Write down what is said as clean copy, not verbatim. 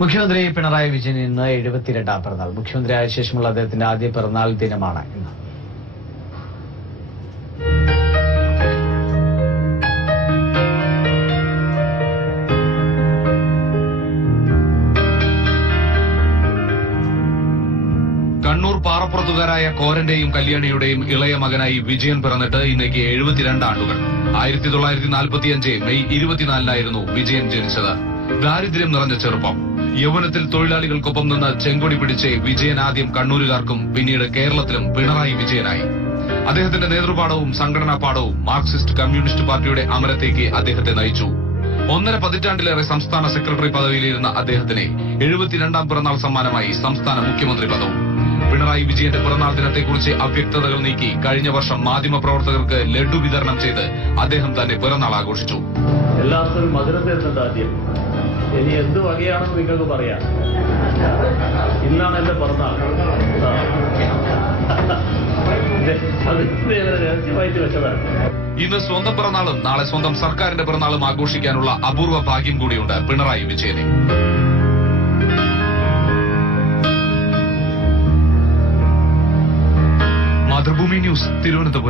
മുഖ്യമന്ത്രി പിണറായി വിജയൻ ഇന്ന് 72ാം പിറന്നാൾ. മുഖ്യമന്ത്രിയായ ശേഷമുള്ള അദ്ദേഹത്തിന്റെ ആദ്യ പിറന്നാൾ ദിനമാണ് ഇന്ന്. കണ്ണൂർ പാറപ്പുറത്തുകാരായ കോരന്റെയും കല്യാണിയുടെയും ഇളയ മകനായി വിജയൻ പിറന്നിട്ട് ഇന്നേക്ക് 72 ആണ്ടുകൾ. 1945 മെയ് 24-നായിരുന്നു വിജയൻ ജനിച്ചത്. ദാരിദ്ര്യം നിറഞ്ഞ ചെറുപ്പം. യൗവനത്തിൽ തൊഴിലാളികൾക്കൊപ്പം നിന്ന് ചെങ്കൊടി പിടിച്ച് വിജയൻ ആദ്യം കണ്ണൂരുകാർക്കും പിന്നീട് കേരളത്തിലും പിണറായി വിജയനായി. അദ്ദേഹത്തിന്റെ നേതൃപാഠവും സംഘടനാ പാഠവും മാർക്സിസ്റ്റ് കമ്മ്യൂണിസ്റ്റ് പാർട്ടിയുടെ അമരത്തേക്ക് അദ്ദേഹത്തെ നയിച്ചു. 1.5 പതിറ്റാണ്ടിലേറെ സംസ്ഥാന സെക്രട്ടറി പദവിയിലിരുന്ന അദ്ദേഹത്തിന് 72ാം പിറന്നാൾ സമ്മാനമായി സംസ്ഥാന മുഖ്യമന്ത്രി പദവും. പിണറായി വിജയന്റെ പിറന്നാൾ ദിനത്തെക്കുറിച്ച് അവ്യക്തതകൾ നീക്കി കഴിഞ്ഞ വർഷം മാധ്യമപ്രവർത്തകർക്ക് ലഡ്ഡു വിതരണം ചെയ്ത് അദ്ദേഹം തന്നെ പിറന്നാൾ ആഘോഷിച്ചു. എല്ലാവർക്കും മധുരം തരുന്നുണ്ട് ആദ്യം. ഇനി എന്ത് വകയാണെന്ന് നിങ്ങൾക്ക് പറയാം. ഇന്നാണ് എന്റെ പിറന്നാൾ. രഹസ്യമായിട്ട് വെച്ചതാണ്. ഇന്ന് സ്വന്തം പിറന്നാളും നാളെ സ്വന്തം സർക്കാരിന്റെ പിറന്നാളും ആഘോഷിക്കാനുള്ള അപൂർവ ഭാഗ്യം കൂടിയുണ്ട് പിണറായി വിജയന്. മാതൃഭൂമി ന്യൂസ്, തിരുവനന്തപുരം.